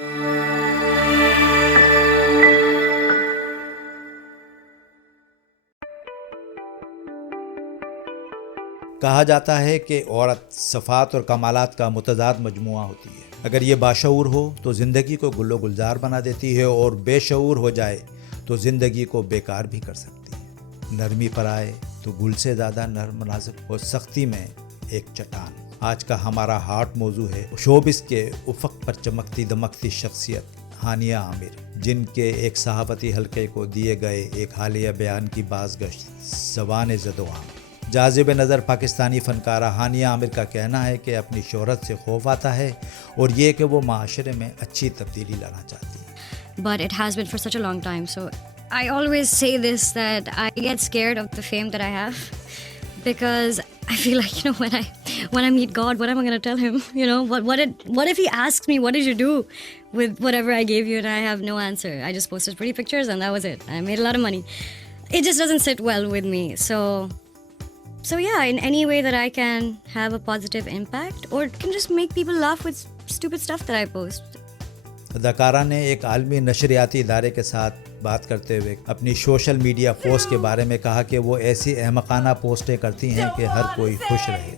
کہا جاتا ہے کہ عورت صفات اور کمالات کا متضاد مجموعہ ہوتی ہے. اگر یہ باشعور ہو تو زندگی کو گل و گلزار بنا دیتی ہے، اور بے شعور ہو جائے تو زندگی کو بیکار بھی کر سکتی ہے. نرمی پر آئے تو گل سے زیادہ نرم نازک، اور سختی میں ایک چٹان. آج کا ہمارا ہاٹ موضوع ہے شوبز کے افق پر چمکتی دمکتی شخصیت ہانیہ عامر، جن کے ایک صحافتی حلقے کو دیے گئے ایک حالیہ بیان کی بازگشت زبان زد و عام. جاذب نظر پاکستانی فنکارہ ہانیہ عامر کا کہنا ہے کہ اپنی شہرت سے خوف آتا ہے، اور یہ کہ وہ معاشرے میں اچھی تبدیلی لانا چاہتی ہے. But it has been for such a long time. So I always say this, that I get scared of the fame that I have, because I feel like, when I meet God, what am I going to tell him? What if he asks me, what did you do with whatever I gave you, and I have no answer? I just posted pretty pictures and that was it. I made a lot of money. It just doesn't sit well with me. So yeah, in any way that I can have a positive impact, or can just make people laugh with stupid stuff that I post. اداکارہ نے ایک عالمی نشریاتی ادارے کے ساتھ بات کرتے ہوئے اپنی سوشل میڈیا پوسٹ کے بارے میں کہا کہ وہ ایسی احمقانہ پوسٹیں کرتی ہیں کہ ہر کوئی خوش رہے.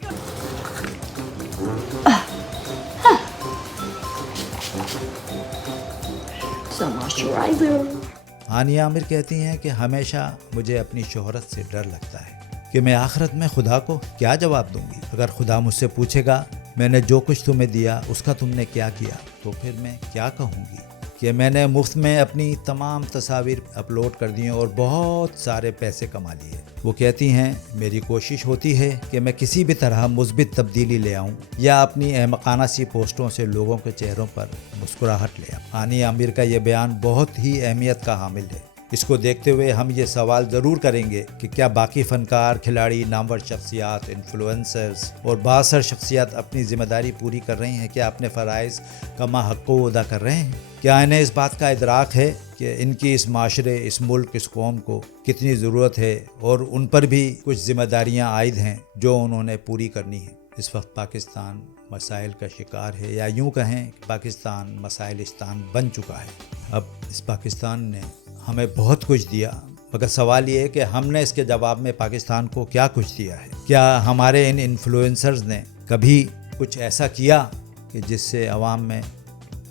ہانیہ عامر کہتی ہیں کہ ہمیشہ مجھے اپنی شہرت سے ڈر لگتا ہے کہ میں آخرت میں خدا کو کیا جواب دوں گی. اگر خدا مجھ سے پوچھے گا میں نے جو کچھ تمہیں دیا اس کا تم نے کیا کیا، تو پھر میں کیا کہوں گی کہ میں نے مفت میں اپنی تمام تصاویر اپلوڈ کر دی اور بہت سارے پیسے کما لیے. وہ کہتی ہیں میری کوشش ہوتی ہے کہ میں کسی بھی طرح مثبت تبدیلی لے آؤں یا اپنی احمقانہ سی پوسٹوں سے لوگوں کے چہروں پر مسکراہٹ لے آؤں. ہانیہ عامر کا یہ بیان بہت ہی اہمیت کا حامل ہے. اس کو دیکھتے ہوئے ہم یہ سوال ضرور کریں گے کہ کیا باقی فنکار، کھلاڑی، نامور شخصیات، انفلوئنسرز اور بااثر شخصیات اپنی ذمہ داری پوری کر رہے ہیں؟ کیا اپنے فرائض کا ماحقہ ادا کر رہے ہیں؟ کیا انہیں اس بات کا ادراک ہے کہ ان کی اس معاشرے، اس ملک، اس قوم کو کتنی ضرورت ہے، اور ان پر بھی کچھ ذمہ داریاں عائد ہیں جو انہوں نے پوری کرنی ہیں؟ اس وقت پاکستان مسائل کا شکار ہے، یا یوں کہیں کہ پاکستان مسائلستان بن چکا ہے. اب اس پاکستان نے ہمیں بہت کچھ دیا، مگر سوال یہ ہے کہ ہم نے اس کے جواب میں پاکستان کو کیا کچھ دیا ہے؟ کیا ہمارے ان انفلوئنسرز نے کبھی کچھ ایسا کیا کہ جس سے عوام میں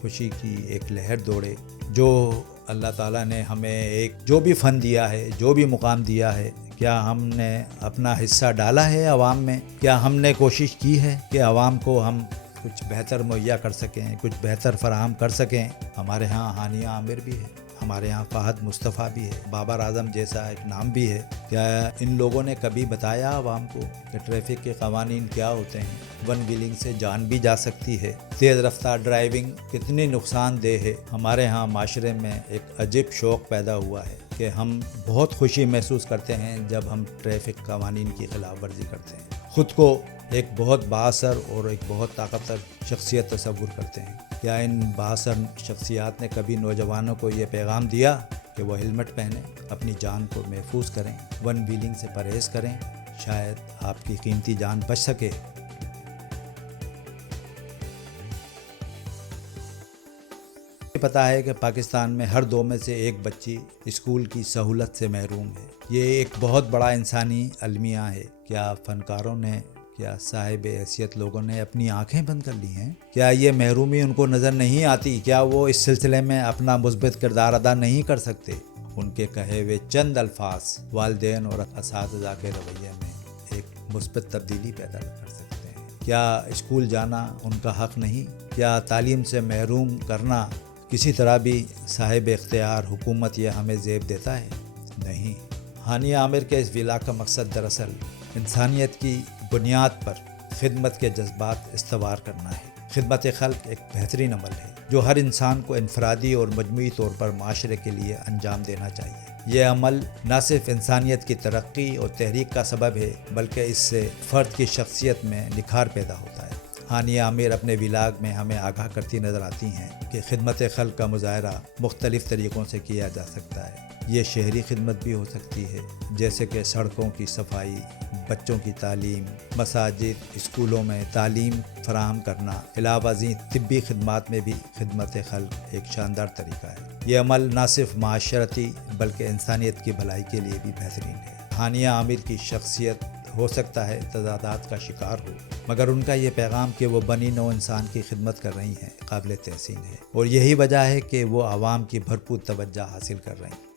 خوشی کی ایک لہر دوڑے؟ جو اللہ تعالیٰ نے ہمیں جو بھی فن دیا ہے، جو بھی مقام دیا ہے، کیا ہم نے اپنا حصہ ڈالا ہے عوام میں؟ کیا ہم نے کوشش کی ہے کہ عوام کو ہم کچھ بہتر مہیا کر سکیں، کچھ بہتر فراہم کر سکیں؟ ہمارے ہاں ہانیہ عامر بھی ہے، ہمارے یہاں فہد مصطفیٰ بھی ہے، بابر اعظم جیسا ایک نام بھی ہے. کیا ان لوگوں نے کبھی بتایا عوام کو کہ ٹریفک کے قوانین کیا ہوتے ہیں؟ ون ویلنگ سے جان بھی جا سکتی ہے. تیز رفتار ڈرائیونگ کتنی نقصان دہ ہے. ہمارے ہاں معاشرے میں ایک عجیب شوق پیدا ہوا ہے کہ ہم بہت خوشی محسوس کرتے ہیں جب ہم ٹریفک قوانین کی خلاف ورزی کرتے ہیں. خود کو ایک بہت بااثر اور ایک بہت طاقتور شخصیت تصور کرتے ہیں. کیا ان بااثر شخصیات نے کبھی نوجوانوں کو یہ پیغام دیا کہ وہ ہیلمٹ پہنیں، اپنی جان کو محفوظ کریں، ون ویلنگ سے پرہیز کریں؟ شاید آپ کی قیمتی جان بچ سکے. پتہ ہے کہ پاکستان میں ہر 2 میں سے 1 بچی اسکول کی سہولت سے محروم ہے. یہ ایک بہت بڑا انسانی المیہ ہے. کیا فنکاروں نے، کیا صاحب حیثیت لوگوں نے اپنی آنکھیں بند کر لی ہیں؟ کیا یہ محرومی ان کو نظر نہیں آتی؟ کیا وہ اس سلسلے میں اپنا مثبت کردار ادا نہیں کر سکتے؟ ان کے کہے ہوئے چند الفاظ والدین اور اساتذہ کے رویے میں ایک مثبت تبدیلی پیدا کر سکتے ہیں. کیا اسکول جانا ان کا حق نہیں؟ کیا تعلیم سے محروم کرنا کسی طرح بھی صاحب اختیار حکومت یہ ہمیں زیب دیتا ہے؟ نہیں. ہانیہ عامر کے اس ولا کا مقصد دراصل انسانیت کی بنیاد پر خدمت کے جذبات استوار کرنا ہے. خدمت خلق ایک بہترین عمل ہے جو ہر انسان کو انفرادی اور مجموعی طور پر معاشرے کے لیے انجام دینا چاہیے. یہ عمل نہ صرف انسانیت کی ترقی اور تحریک کا سبب ہے بلکہ اس سے فرد کی شخصیت میں نکھار پیدا ہوتا ہے. ہانیہ عامر اپنے ولاگ میں ہمیں آگاہ کرتی نظر آتی ہیں کہ خدمت خلق کا مظاہرہ مختلف طریقوں سے کیا جا سکتا ہے. یہ شہری خدمت بھی ہو سکتی ہے، جیسے کہ سڑکوں کی صفائی، بچوں کی تعلیم، مساجد، اسکولوں میں تعلیم فراہم کرنا، علاوہ ازیں طبی خدمات میں بھی خدمت خلق ایک شاندار طریقہ ہے۔ یہ عمل نہ صرف معاشرتی بلکہ انسانیت کی بھلائی کے لیے بھی بہترین ہے۔ ہانیہ عامر کی شخصیت ہو سکتا ہے تضادات کا شکار ہو، مگر ان کا یہ پیغام کہ وہ بنی نوع انسان کی خدمت کر رہی ہیں قابل تحسین ہے، اور یہی وجہ ہے کہ وہ عوام کی بھرپور توجہ حاصل کر رہی ہیں۔